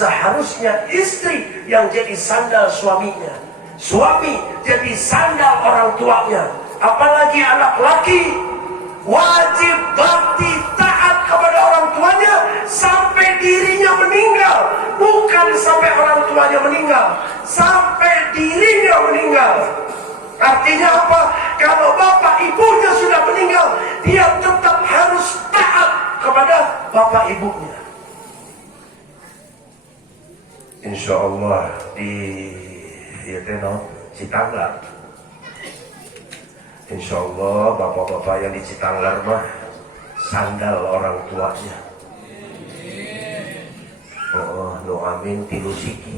Seharusnya istri yang jadi sandal suaminya, suami jadi sandal orang tuanya. Apalagi anak laki, wajib bakti taat kepada orang tuanya sampai dirinya meninggal. Bukan sampai orang tuanya meninggal, sampai dirinya meninggal. Artinya apa? Kalau bapak ibunya sudah meninggal, dia tetap harus taat kepada bapak ibunya. Insya Allah di Citanglar, insya Allah bapak-bapak yang di Citanglar mah sandal orang tuanya. Oh, no amin tilu siki.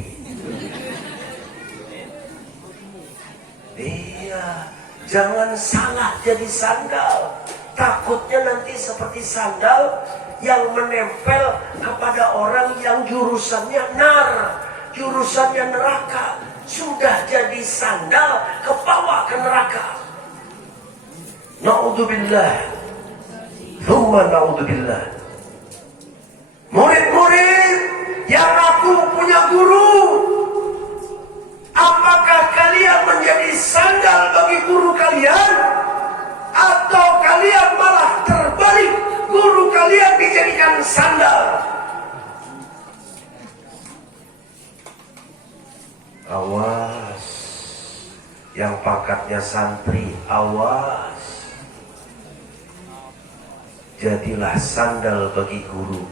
Iya, jangan salah jadi sandal. Takutnya nanti seperti sandal yang menempel kepada orang yang jurusannya nar, jurusannya neraka. Sudah jadi sandal kebawa ke neraka. Na'udzubillah, thumma na'udzubillah. Murid-murid yang aku punya guru, apakah kalian menjadi sandal bagi guru kalian? Atau kalian malah terbalik, guru kalian dijadikan sandal? Awas, yang pangkatnya santri, awas. Jadilah sandal bagi guru.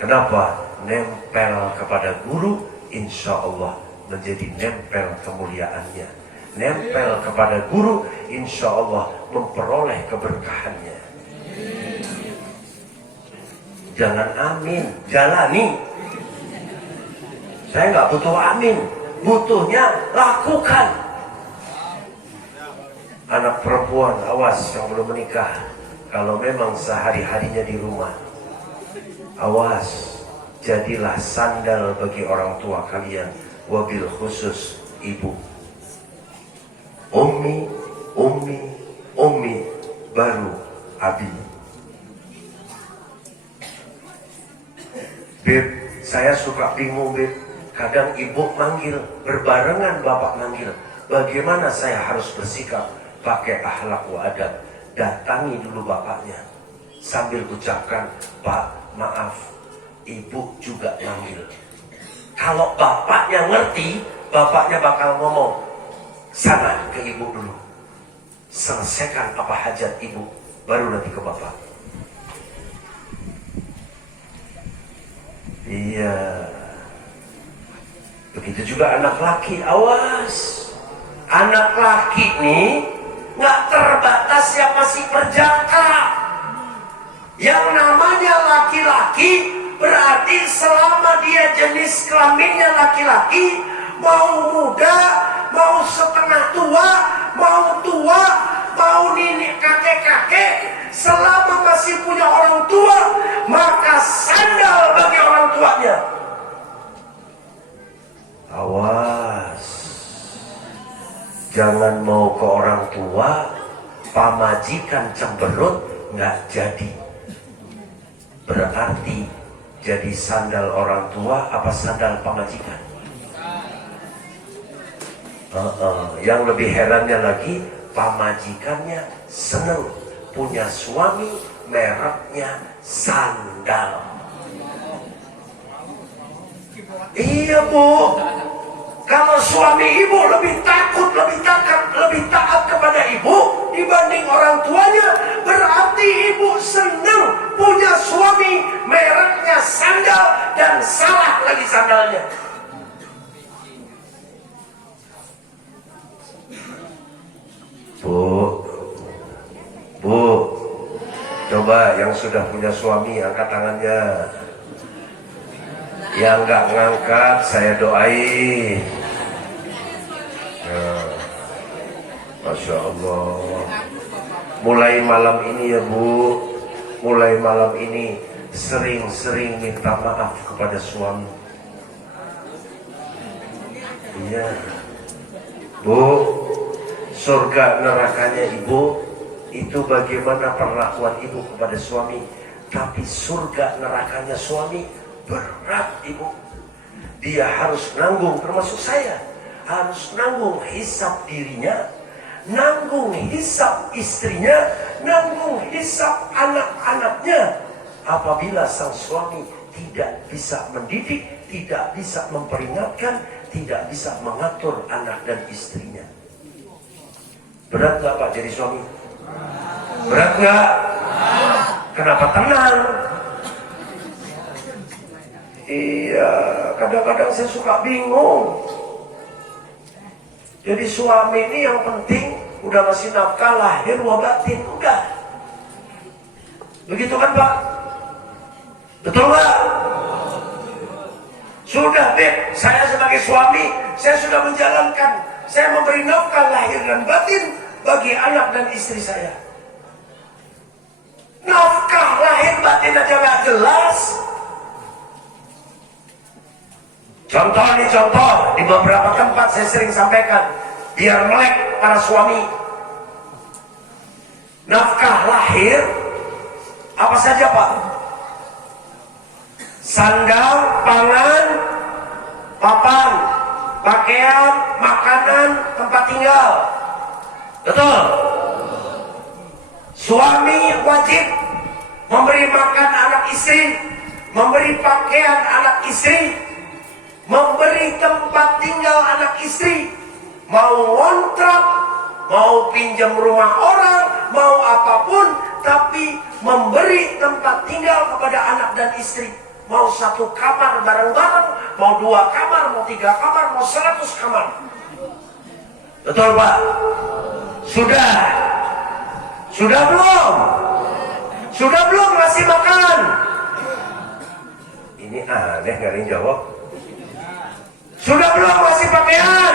Kenapa? Nempel kepada guru, insya Allah menjadi nempel kemuliaannya. Nempel kepada guru, insya Allah memperoleh keberkahannya. Jangan amin, jalani. Saya nggak butuh amin, butuhnya lakukan. Anak perempuan, awas yang belum menikah, kalau memang sehari-harinya di rumah, awas, jadilah sandal bagi orang tua kalian, wabil khusus ibu. Ummi, baru abi. Beb, saya suka bingung, Beb. Kadang ibu manggil, berbarengan bapak manggil. Bagaimana saya harus bersikap? Pakai akhlak wa adab. Datangi dulu bapaknya sambil ucapkan, Pak, maaf, ibu juga manggil. Kalau bapaknya ngerti, bapaknya bakal ngomong, sana ke ibu dulu, selesaikan apa hajat ibu, baru nanti ke bapak. Iya, begitu juga anak laki, awas. Anak laki nih nggak terbatas siapa si perjaka. Yang namanya laki-laki berarti selama dia jenis kelaminnya laki-laki, mau muda, mau setengah tua, mau nenek kakek-kakek, selama masih punya orang tua, maka sandal bagi orang tuanya. Awas, jangan mau ke orang tua, pamajikan cemberut nggak jadi. Berarti jadi sandal orang tua apa sandal pamajikan? Yang lebih herannya lagi, pamajikannya seneng punya suami mereknya sandal. Iya, Bu. Kalau suami ibu lebih takut, lebih taat kepada ibu dibanding orang tuanya, berarti ibu senang punya suami mereknya sandal dan salah lagi sandalnya. Bu, coba yang sudah punya suami angkat tangannya. Yang nggak ngangkat saya doain. Masya Allah. Mulai malam ini ya Bu, mulai malam ini sering-sering minta maaf kepada suami. Iya, Bu. Surga nerakanya ibu itu bagaimana perlakuan ibu kepada suami, tapi surga nerakanya suami berat ibu. Dia harus nanggung, termasuk saya, harus nanggung hisab dirinya, nanggung hisab istrinya, nanggung hisab anak-anaknya. Apabila sang suami tidak bisa mendidik, tidak bisa memperingatkan, tidak bisa mengatur anak dan istrinya. Berat gak Pak jadi suami? Berat gak? Kenapa tenang? Iya, kadang-kadang saya suka bingung. Jadi suami ini yang penting udah ngasih nafkah lahir wa batin, udah. Begitu kan Pak? Betul nggak? Sudah Beb, saya sebagai suami, saya sudah menjalankan. Saya memberi nafkah lahir dan batin bagi anak dan istri saya. Nafkah lahir batin aja nggak jelas. Contoh nih, contoh di beberapa tempat saya sering sampaikan biar melek para suami. Nafkah lahir apa saja Pak? Sandal, pangan, papan, pakaian, makanan, tempat tinggal. Betul? Suami wajib memberi makan anak istri, memberi pakaian anak istri, memberi tempat tinggal anak istri, mau ngontrak, mau pinjam rumah orang, mau apapun, tapi memberi tempat tinggal kepada anak dan istri. Mau satu kamar bareng-bareng, mau 2 kamar, mau 3 kamar, mau 100 kamar. Betul Pak? Sudah? Sudah belum? Sudah belum ngasih makan? Ini aneh gak ada yang jawab. Sudah belum ngasih pakaian?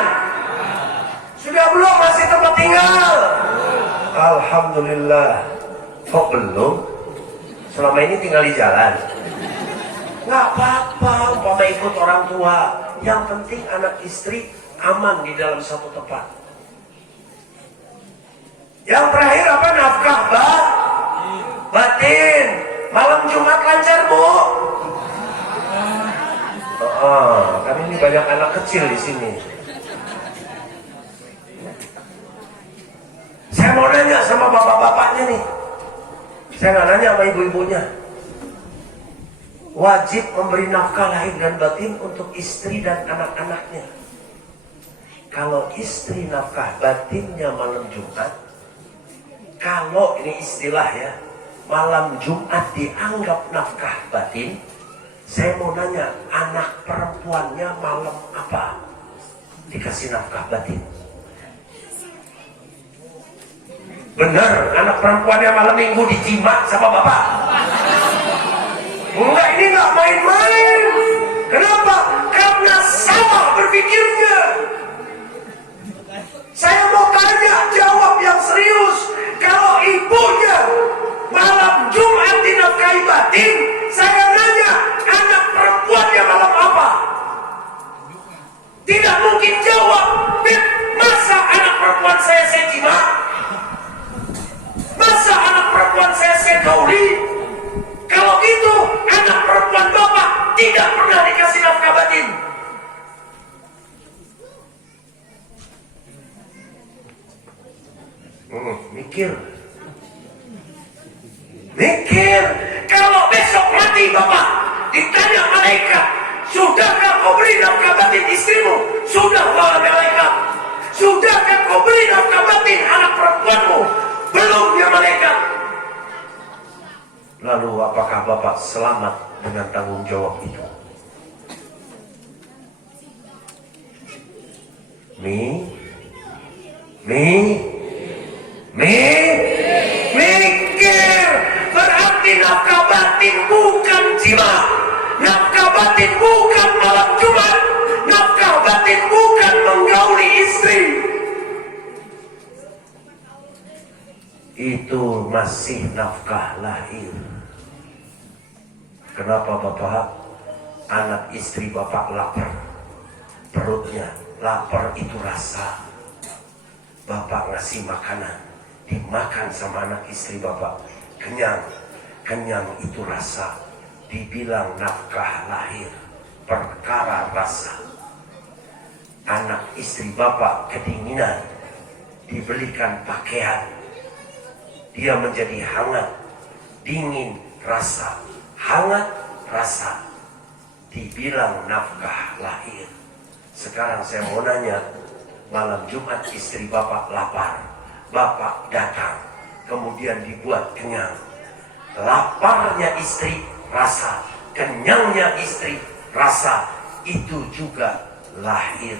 Sudah belum ngasih tempat tinggal? Alhamdulillah. Kok belum? Selama ini tinggal di jalan. Nggak apa-apa, umpama ikut orang tua. Yang penting anak istri aman di dalam satu tempat. Yang terakhir apa? Nafkah batin. Malam Jumat lancar Bu? Kan ini banyak anak kecil di sini. Saya mau nanya sama bapak-bapaknya nih. Saya nggak nanya sama ibu-ibunya. Wajib memberi nafkah lahir dan batin untuk istri dan anak-anaknya. Kalau istri nafkah batinnya malam Jumat, kalau ini istilah ya, malam Jumat dianggap nafkah batin, saya mau nanya, anak perempuannya malam apa dikasih nafkah batin? Benar, anak perempuannya malam minggu dijimat sama bapak? Enggak, ini enggak main-main. Kenapa? Karena salah berpikirnya. Saya mau tanya, jawab yang serius. Kalau ibunya malam Jumat dinafkahi batin, saya nanya, anak perempuannya malam apa? Tidak mungkin jawab, masa anak perempuan saya jimat? Masa anak perempuan saya gauli? Kalau gitu, anak perempuan bapak tidak pernah dikasih nafkah batin. Mikir. Kalau besok mati bapak, ditanya malaikat, sudahkah kau beri nafkah batin istrimu? Sudah wahai malaikat. Sudahkah kau beri nafkah batin anak perempuanmu? Belum ya malaikat. Lalu apakah bapak selamat dengan tanggung jawab itu? Mikir. Berarti nafkah batin bukan jima. Nafkah batin bukan malam Jumat. Nafkah batin bukan menggauli istri. Itu masih nafkah lahir. Kenapa bapak? Anak istri bapak lapar, perutnya lapar, itu rasa. Bapak ngasih makanan, dimakan sama anak istri bapak, kenyang itu rasa. dibilang nafkah lahir, perkara rasa. Anak istri bapak kedinginan, dibelikan pakaian, dia menjadi hangat, dingin rasa, hangat rasa, dibilang nafkah lahir. Sekarang saya mau nanya, malam Jumat istri bapak lapar, bapak datang, kemudian dibuat kenyang. Laparnya istri rasa, kenyangnya istri rasa, itu juga lahir.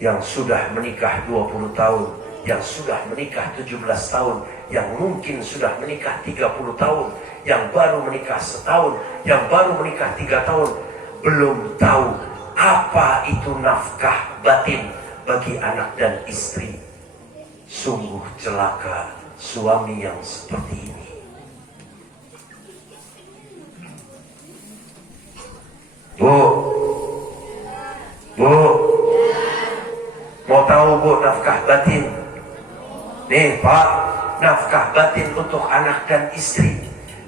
Yang sudah menikah 20 tahun, yang sudah menikah 17 tahun, yang mungkin sudah menikah 30 tahun, yang baru menikah setahun, yang baru menikah 3 tahun, belum tahu apa itu nafkah batin bagi anak dan istri. Sungguh celaka suami yang seperti ini. Bu, mau tahu bu nafkah batin? Nih Pak, nafkah batin untuk anak dan istri.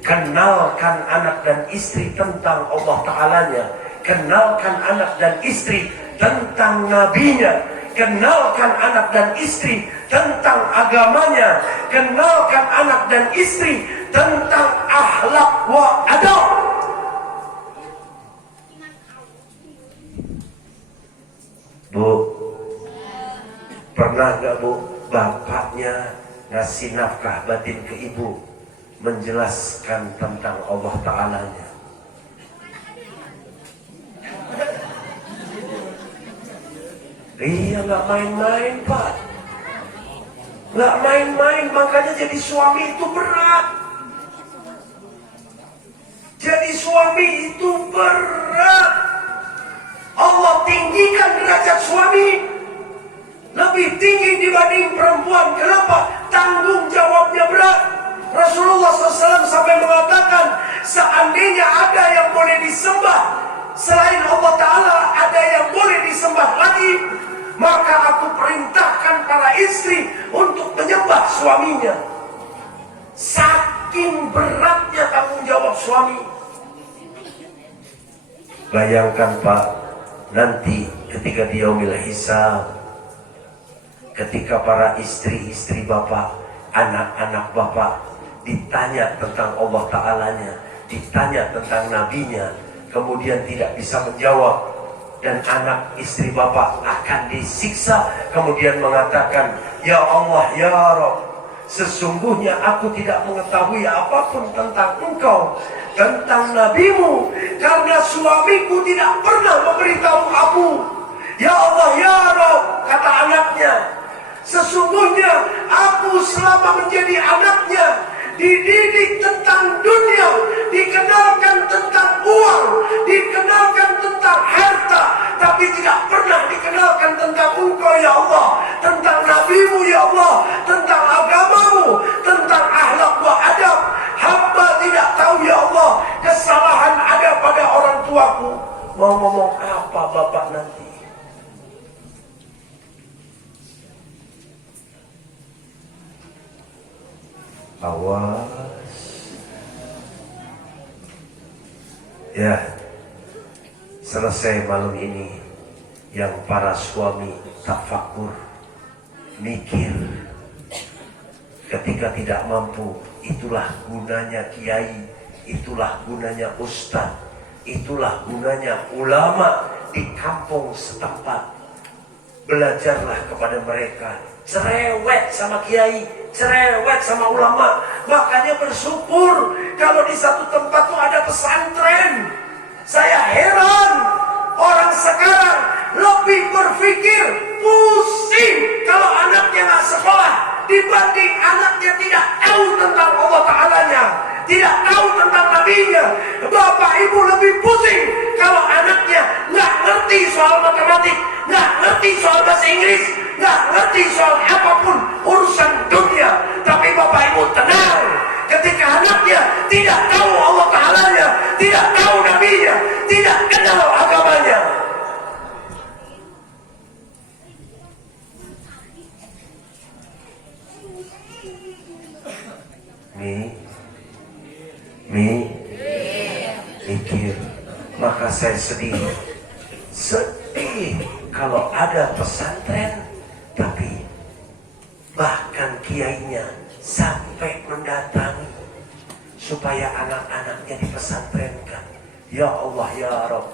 Kenalkan anak dan istri tentang Allah Ta'alanya. Kenalkan anak dan istri tentang nabinya. Kenalkan anak dan istri tentang agamanya. Kenalkan anak dan istri tentang akhlak wa adab. Bu, pernah gak bu bapaknya ngasih nafkah batin ke ibu, menjelaskan tentang Allah Ta'alanya? Iya, gak main-main Pak, gak main-main. Makanya jadi suami itu berat. Jadi suami itu berat. Allah tinggikan derajat suami lebih tinggi dibanding perempuan. Kenapa? Tanggung jawabnya berat. Rasulullah SAW sampai mengatakan, seandainya ada yang boleh disembah selain Allah Ta'ala, ada yang boleh disembah lagi, maka aku perintahkan para istri untuk menyembah suaminya. Saking beratnya tanggung jawab suami. Bayangkan Pak, nanti ketika di yaumil hisab, ketika para istri-istri bapak, anak-anak bapak ditanya tentang Allah Ta'alanya, ditanya tentang nabinya, kemudian tidak bisa menjawab, dan anak istri bapak akan disiksa, kemudian mengatakan, ya Allah, ya Rabb, sesungguhnya aku tidak mengetahui apapun tentang engkau, tentang nabimu, karena suamiku tidak pernah memberitahu aku. Ya Allah, ya Rabb, kata anaknya, sesungguhnya aku selama menjadi anaknya dididik tentang dunia, dikenalkan tentang uang, dikenalkan tentang harta, tapi tidak pernah dikenalkan tentang engkau ya Allah, tentang nabimu ya Allah, tentang agamamu, tentang akhlak wa adab. Hamba tidak tahu ya Allah, kesalahan ada pada orang tuaku. Mau ngomong apa bapak nanti? Awas. Ya, selesai malam ini yang para suami tafakur, mikir. Ketika tidak mampu, itulah gunanya kiai, itulah gunanya ustaz, itulah gunanya ulama di kampung setempat. Belajarlah kepada mereka. Cerewet sama kiai, cerewet sama ulama. Makanya bersyukur kalau di satu tempat tuh ada pesantren. Saya heran orang sekarang lebih berpikir pusing kalau anaknya nggak sekolah dibanding anaknya tidak tahu tentang Allah Ta'alanya, tidak tahu tentang nabinya. Bapak ibu lebih pusing kalau anaknya nggak ngerti soal matematik, nggak ngerti soal bahasa Inggris, nggak ngerti soal apapun urusan dunia. Tapi bapak ibu tenang ketika anaknya tidak tahu Allah Ta'alanya, tidak tahu nabinya, tidak kenal agamanya. mikir. Maka saya sedih kalau ada pesantren tapi bahkan kiainya sampai mendatangi supaya anak-anaknya dipesantrenkan. Ya Allah ya Rabb,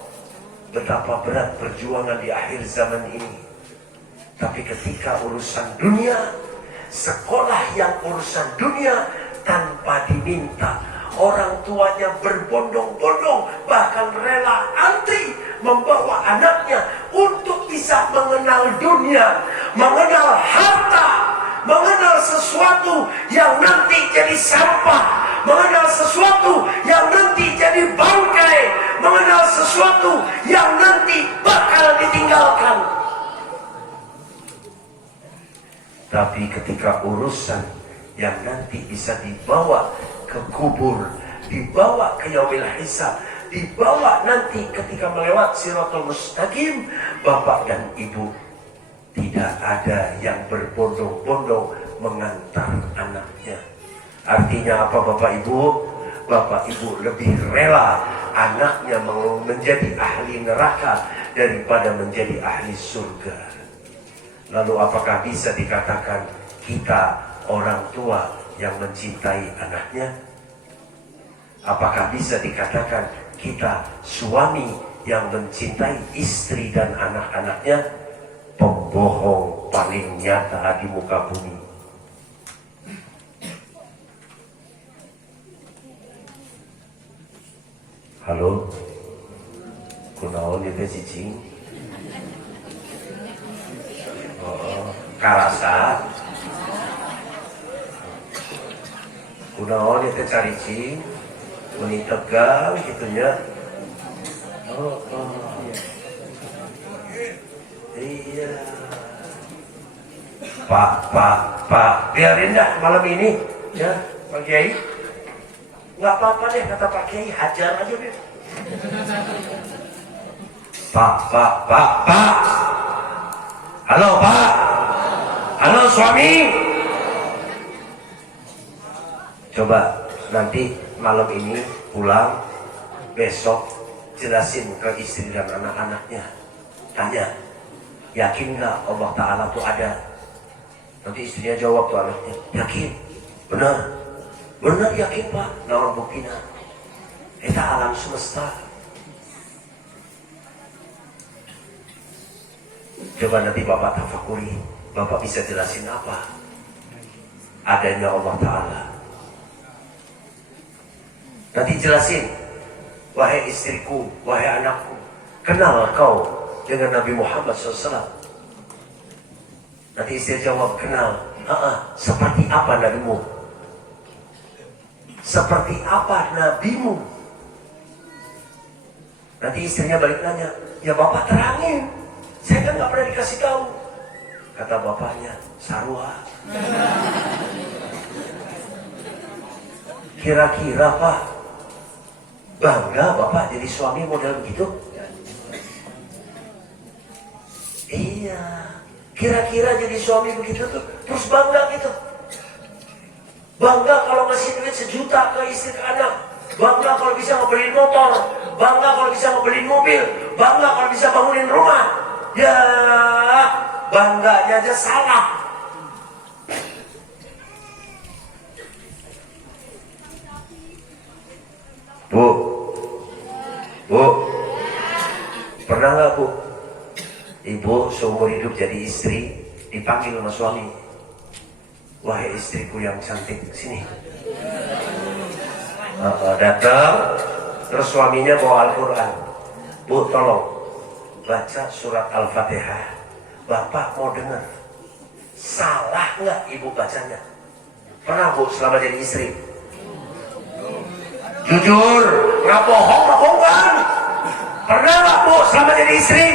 betapa berat perjuangan di akhir zaman ini. Tapi ketika urusan dunia, sekolah yang urusan dunia tanpa diminta, orang tuanya berbondong-bondong bahkan rela antri membawa anaknya untuk bisa mengenal dunia, mengenal harta, mengenal sesuatu yang nanti jadi sampah, mengenal sesuatu yang nanti jadi bangkai, mengenal sesuatu yang nanti bakal ditinggalkan. Tapi ketika urusan yang nanti bisa dibawa ke kubur, dibawa ke yaumil hisab, dibawa nanti ketika melewati Shiratal Mustaqim, bapak dan ibu tidak ada yang berbondong-bondong mengantar anaknya. Artinya apa bapak ibu? Bapak ibu lebih rela anaknya menjadi ahli neraka daripada menjadi ahli surga. Lalu apakah bisa dikatakan kita orang tua yang mencintai anaknya? Apakah bisa dikatakan kita suami yang mencintai istri dan anak-anaknya? Pembohong paling nyata di muka bumi. Halo, kunaon itu cicing? Karasa kunaon itu caricing meni tegang gitunya. Iya Pak biarin dah malam ini ya Pak Kiai, nggak apa-apa deh kata Pak Kiai, hajar aja deh. Pak halo Pak, halo suami. Coba nanti malam ini pulang, besok jelasin ke istri dan anak-anaknya. Tanya, yakin nggak Allah Ta'ala tuh ada? Nanti istrinya jawab tuh anaknya, yakin, benar yakin Pak. Naon buktina? Eta alam semesta. Coba nanti Bapak tafakuri, Bapak bisa jelasin apa adanya Allah Ta'ala. Nanti jelasin, wahai istriku, wahai anakku, kenal kau dengan Nabi Muhammad SAW? Nanti istri jawab, kenal. Seperti apa nabimu? Seperti apa nabimu? Nanti istrinya balik nanya, ya Bapak terangin, saya kan gak pernah dikasih tahu. Kata bapaknya, sarua. Kira-kira Pak, bangga Bapak jadi suami model begitu? Iya, kira-kira jadi suami begitu tuh terus bangga gitu. Bangga kalau ngasih duit 1 juta ke istri ke anak, bangga kalau bisa ngebeliin motor, bangga kalau bisa ngebeliin mobil, bangga kalau bisa bangunin rumah. Ya, bangganya aja salah. Bu, pernah nggak Bu, ibu seumur hidup jadi istri dipanggil sama suami, wahai istriku yang cantik, sini. Datang, terus suaminya bawa Al-Quran. Bu, tolong baca surat Al-Fatihah. Bapak mau dengar, salah nggak ibu bacanya? Pernah Bu selama jadi istri? Jujur, nggak bohong kan? Pernah nggak Bu selama jadi istri?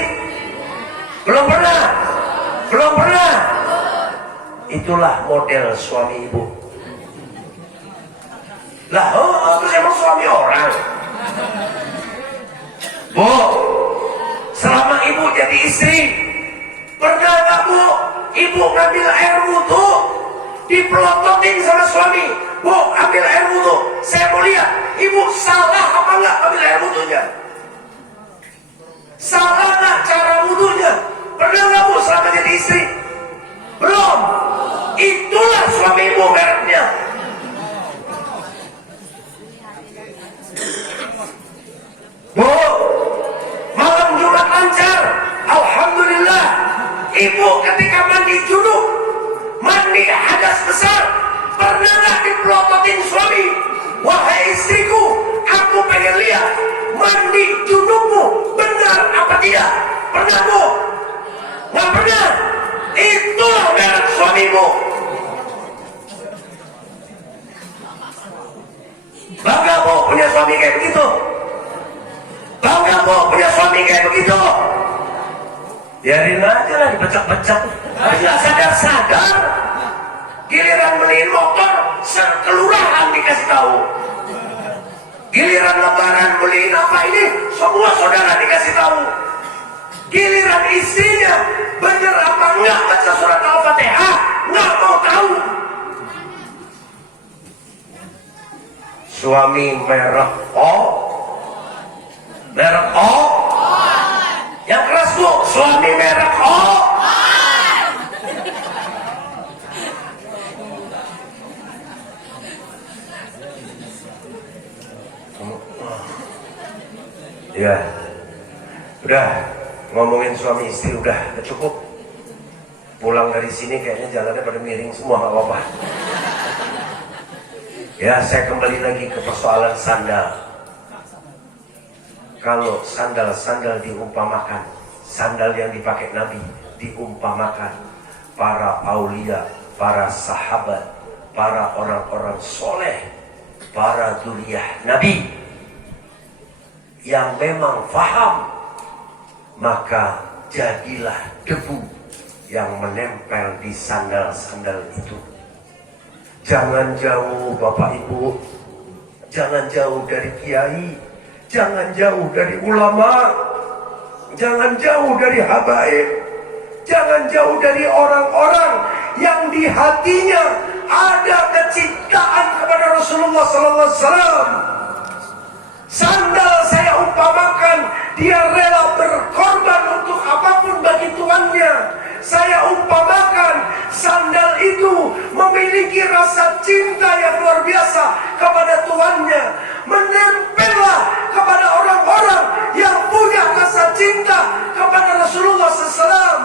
Belum pernah. Itulah model suami ibu. Lah, terus emang suami orang? Bu, selama ibu jadi istri, pernah nggak Bu ibu ngambil air wudhu dipelototin sama suami? Bu, ambil air wudhu, saya mau lihat ibu Belum. Itulah suamimu mereknya. Bu, malam Jumat lancar, alhamdulillah. Ibu ketika mandi junub, mandi hadas besar, pernah gak dipelototin suami? Wahai istriku, aku pengen lihat mandi junubmu benar apa tidak? Pernah bu? Gak pernah. Itulah merek suamimu. Bangga bu punya suami kayak begitu? Bangga bu punya suami kayak begitu? Biarin aja lah dibecak-becak. Nggak sadar-sadar. Giliran beliin motor, sekelurahan dikasih tahu. Giliran lebaran beliin apa ini, semua saudara dikasih tahu. Giliran istrinya, bener apa enggak baca surat Al-Fatihah, nggak mau tahu. Suami merek O, merek O. Yang keras bu, suami merek O. Ya, udah ngomongin suami istri udah cukup. Pulang dari sini kayaknya jalannya pada miring semua, nggak apa-apa. Ya, saya kembali lagi ke persoalan sandal. Kalau sandal diumpamakan, sandal yang dipakai Nabi diumpamakan para aulia, para sahabat, para orang-orang soleh, para dzurriyyah Nabi yang memang faham, maka jadilah debu yang menempel di sandal-sandal itu. Jangan jauh Bapak Ibu, jangan jauh dari kiai, jangan jauh dari ulama, jangan jauh dari habaib, jangan jauh dari orang-orang yang di hatinya ada kecintaan kepada Rasulullah sallallahu alaihi wasallam. Sandal saya umpamakan, dia rela berkorban untuk apapun bagi tuannya. Saya umpamakan sandal itu memiliki rasa cinta yang luar biasa kepada tuannya. Menempellah kepada orang-orang yang punya rasa cinta kepada Rasulullah SAW.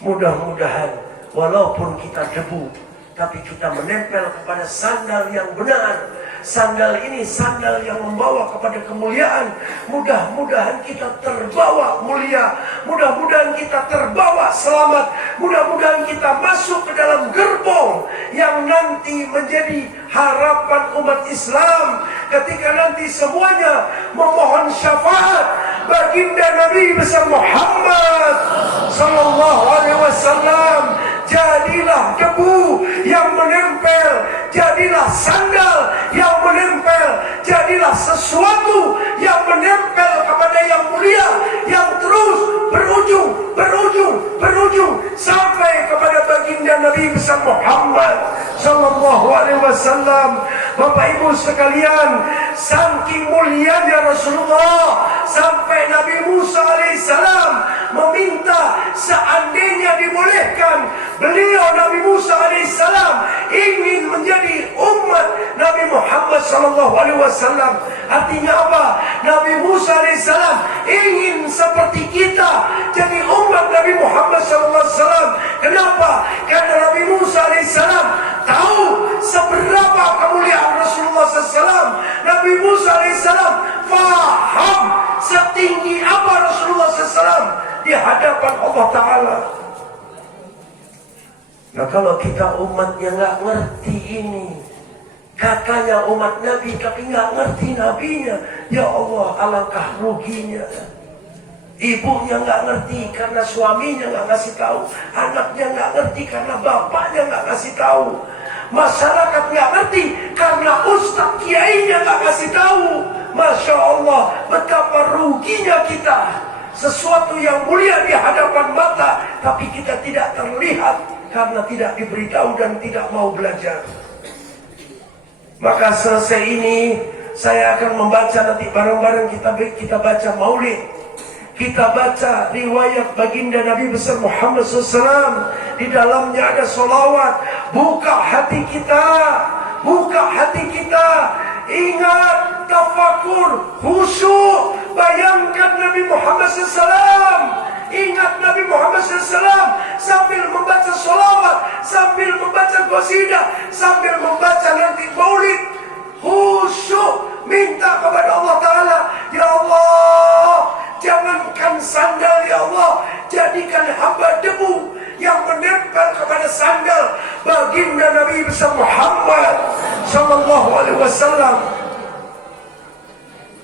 Mudah-mudahan walaupun kita debu, tapi kita menempel kepada sandal yang benar. Sandal ini sandal yang membawa kepada kemuliaan. Mudah-mudahan kita terbawa mulia. Mudah-mudahan kita terbawa selamat. Mudah-mudahan kita masuk ke dalam gerbong yang nanti menjadi harapan umat Islam. Ketika nanti semuanya memohon syafaat baginda Nabi besar Muhammad sallallahu alaihi wasallam. Jadilah debu yang menempel, jadilah sandal yang menempel, jadilah sesuatu yang menempel kepada yang mulia, yang terus berujung sampai kepada baginda Nabi besar Muhammad sallallahu alaihi wasallam. Bapak Ibu sekalian, saking mulianya Rasulullah sampai Nabi Musa alaihissalam meminta seandainya dibolehkan, beliau Nabi Musa alaihissalam ingin menjadi umat Nabi Muhammad sallallahu alaihi wasallam. Artinya apa? Nabi Musa alaihissalam ingin seperti kita jadi umat Nabi Muhammad sallallahu alaihi wasallam. Kenapa? Karena Nabi Musa alaihissalam tahu seberapa kemuliaan Rasulullah SAW. Nabi Musa alaihissalam faham setinggi apa Rasulullah SAW di hadapan Allah Ta'ala. Nah kalau kita umatnya nggak ngerti ini, katanya umat Nabi tapi nggak ngerti Nabinya, ya Allah alangkah ruginya. Ibunya nggak ngerti karena suaminya nggak ngasih tahu, anaknya nggak ngerti karena bapaknya nggak ngasih tahu, masyarakat nggak ngerti karena ustaz kiainya nggak ngasih tahu. Masya Allah, betapa ruginya kita. Sesuatu yang mulia di hadapan mata, tapi kita tidak terlihat karena tidak diberitahu dan tidak mau belajar. Maka selesai ini saya akan membaca nanti bareng-bareng kita baca maulid. kita baca riwayat baginda Nabi besar Muhammad SAW. Di dalamnya ada solawat. Buka hati kita, buka hati kita. Ingat, tafakur, khusyuk. Bayangkan Nabi Muhammad SAW. Ingat Nabi Muhammad SAW sambil membaca solawat, sambil membaca qasidah, sambil membaca nanti maulid. Khusyuk, minta kepada Allah Ta'ala, ya Allah, jangankan sandal ya Allah, jadikan hamba debu yang menempel kepada sandal baginda Nabi besar Muhammad Sallallahu Alaihi Wasallam.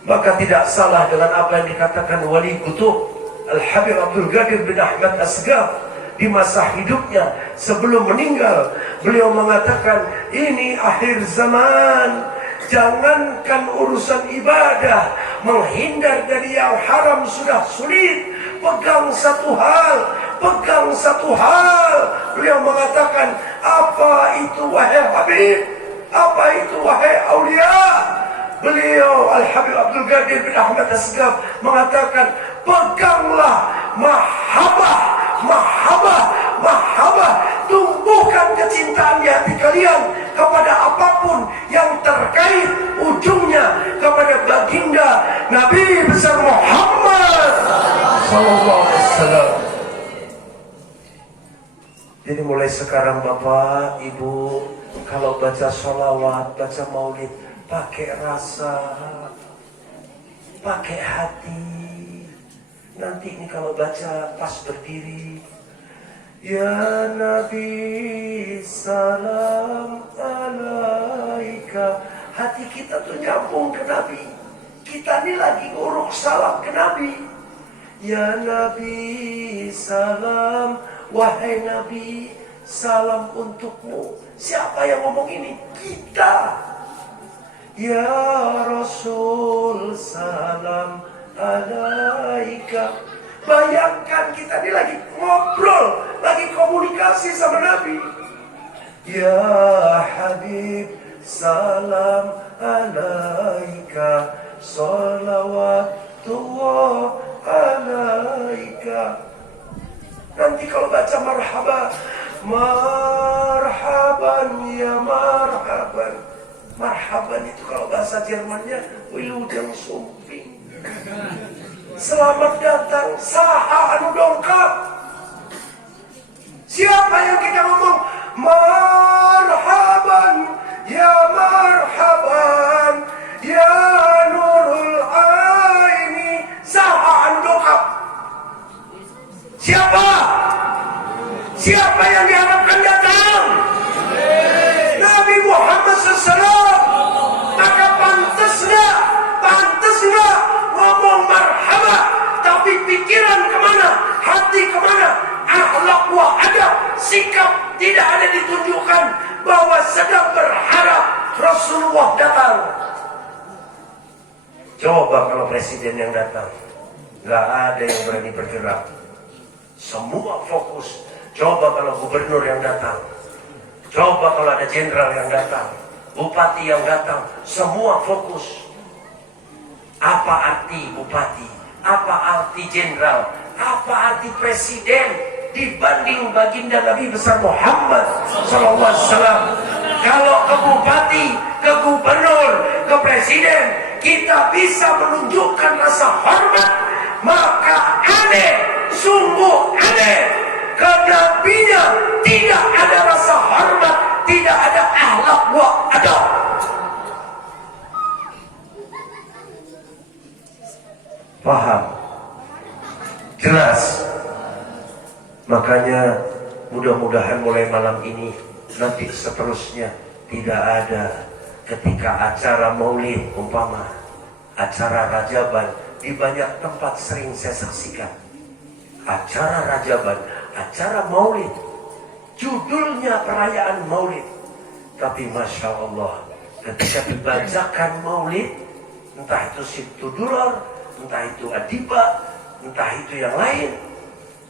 Maka tidak salah dengan apa yang dikatakan Wali Kutub Al-Habib Abdul Qadir bin Ahmad Asghaf di masa hidupnya sebelum meninggal. Beliau mengatakan, ini akhir zaman. Jangankan urusan ibadah, menghindar dari yang haram sudah sulit. Pegang satu hal, pegang satu hal. Beliau mengatakan, apa itu wahai Habib? Apa itu wahai aulia? Beliau Al-Habib Abdul Qadir bin Ahmad Asghaf mengatakan, peganglah mahabbah, mahabbah, mahabbah. Tumbuhkan kecintaan di hati kalian kepada apapun yang terkait ujungnya kepada baginda Nabi besar Muhammad Sallallahu Alaihi Wasallam. Jadi mulai sekarang Bapak, Ibu, kalau baca sholawat, baca maulid, pakai rasa, pakai hati. Nanti ini kalau baca pas berdiri, ya Nabi salam alaika. Hati kita tuh nyambung ke Nabi. Kita ini lagi nguruk salam ke Nabi. Ya Nabi salam, wahai Nabi, salam untukmu. Siapa yang ngomong ini? Kita. Ya Rasul salam alaika. Bayangkan kita ini lagi ngobrol, lagi komunikasi sama Nabi. Ya Habib salam alaika, salawatullah alaika. Nanti kalau baca marhaba, marhaban ya marhaban. Marhaban itu kalau bahasa Jermannya wiludang sumping. Selamat datang, saha anu dongkap. Siapa yang kita ngomong marhaban ya marhaban ya nurul aini, saha anu dongkap? Siapa? Siapa yang diharapkan datang? Nabi Muhammad SAW. Maka pantas nggak ngomong marhaba, tapi pikiran kemana, hati kemana, akhlak wa adab, sikap tidak ada ditunjukkan bahwa sedang berharap Rasulullah datang. Coba kalau presiden yang datang, nggak ada yang berani bergerak, semua fokus. Coba kalau gubernur yang datang, coba kalau ada jenderal yang datang, bupati yang datang, semua fokus. Apa arti bupati? Apa arti jenderal? Apa arti presiden dibanding baginda Nabi besar Muhammad Sallallahu Alaihi Wasallam? Kalau ke bupati, ke gubernur, ke presiden kita bisa menunjukkan rasa hormat, maka aneh, sungguh aneh, ke nabinya tidak ada rasa hormat, tidak ada akhlak wa adab. Paham? Jelas? Makanya mudah-mudahan mulai malam ini, nanti seterusnya tidak ada ketika acara maulid, umpama acara rajaban di banyak tempat sering saya saksikan. Acara rajaban, acara maulid, judulnya perayaan maulid, tapi Masya Allah ketika dibacakan maulid, entah itu Situduror, entah itu Adiba, entah itu yang lain,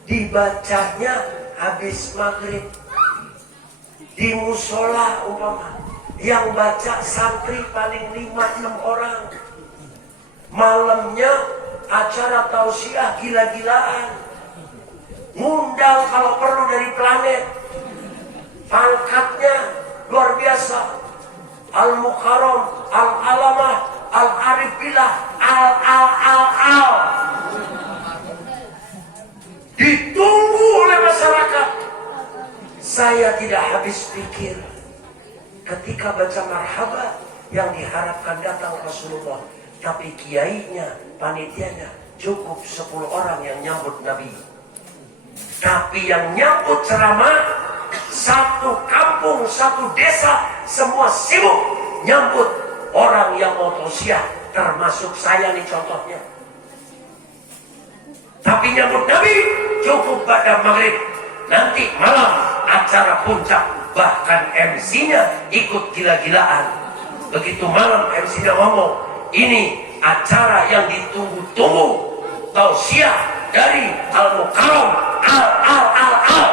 dibacanya habis maghrib di musola umpama, yang baca santri paling 5-6 orang. Malamnya acara tausiah gila-gilaan, ngundang kalau perlu dari planet, pangkatnya luar biasa, Al-Mukarram, Al-Alamah, Al-Arifillah, Al. Ditunggu oleh masyarakat. Saya tidak habis pikir ketika baca marhaba yang diharapkan datang Rasulullah, tapi kiainya, panitianya cukup 10 orang yang nyambut Nabi. Tapi yang nyambut ceramah, satu kampung, satu desa, semua sibuk nyambut orang yang mau tausiah, termasuk saya nih contohnya. Tapi nyambut Nabi cukup pada maghrib. Nanti malam acara puncak, bahkan MC-nya ikut gila-gilaan. Begitu malam MC-nya ngomong, ini acara yang ditunggu-tunggu, tausiah dari Al-Mukarram, Al.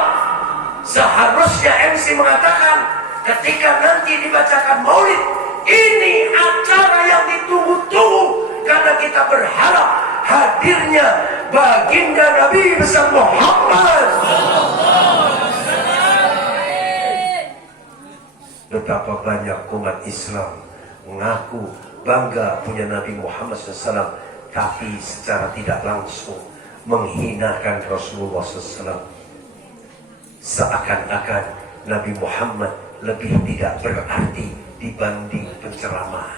Seharusnya MC mengatakan ketika nanti dibacakan maulid, ini acara yang ditunggu-tunggu karena kita berharap hadirnya baginda Nabi besar Muhammad. Betapa banyak umat Islam mengaku bangga punya Nabi Muhammad SAW, tapi secara tidak langsung menghinakan Rasulullah SAW. Seakan-akan Nabi Muhammad lebih tidak berarti dibanding penceramah.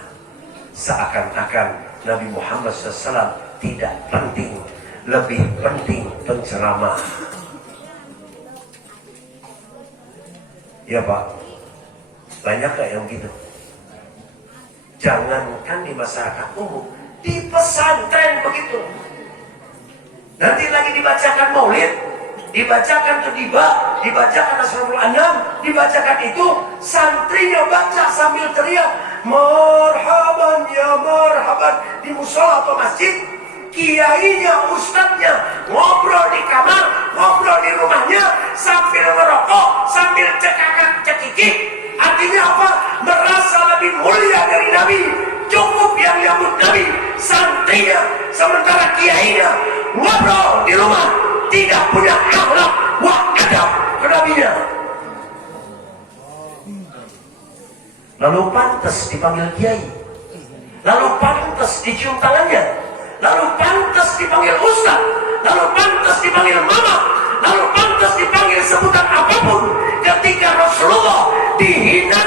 Seakan-akan Nabi Muhammad SAW tidak penting, lebih penting penceramah. Ya Pak, banyak gak yang gitu? Jangankan di masyarakat umum, di pesantren begitu. Nanti lagi dibacakan maulid, dibacakan kedibah, dibacakan Asrarul Anam, dibacakan itu, santrinya baca sambil teriak marhaban ya marhaban di musola atau masjid. Kiainya, ustadznya ngobrol di kamar, ngobrol di rumahnya sambil ngerokok, sambil cekikik. Artinya apa? Merasa lebih mulia dari Nabi. Cukup yang nyambut Nabi santrinya, sementara kiainya ngobrol di rumah, tidak punya akhlak wa adab ke Nabinya. Lalu pantas dipanggil kiai, lalu pantas dicium tangannya, lalu pantas dipanggil ustaz, lalu pantas dipanggil mama, lalu pantas dipanggil sebutan apapun ketika Rasulullah dihina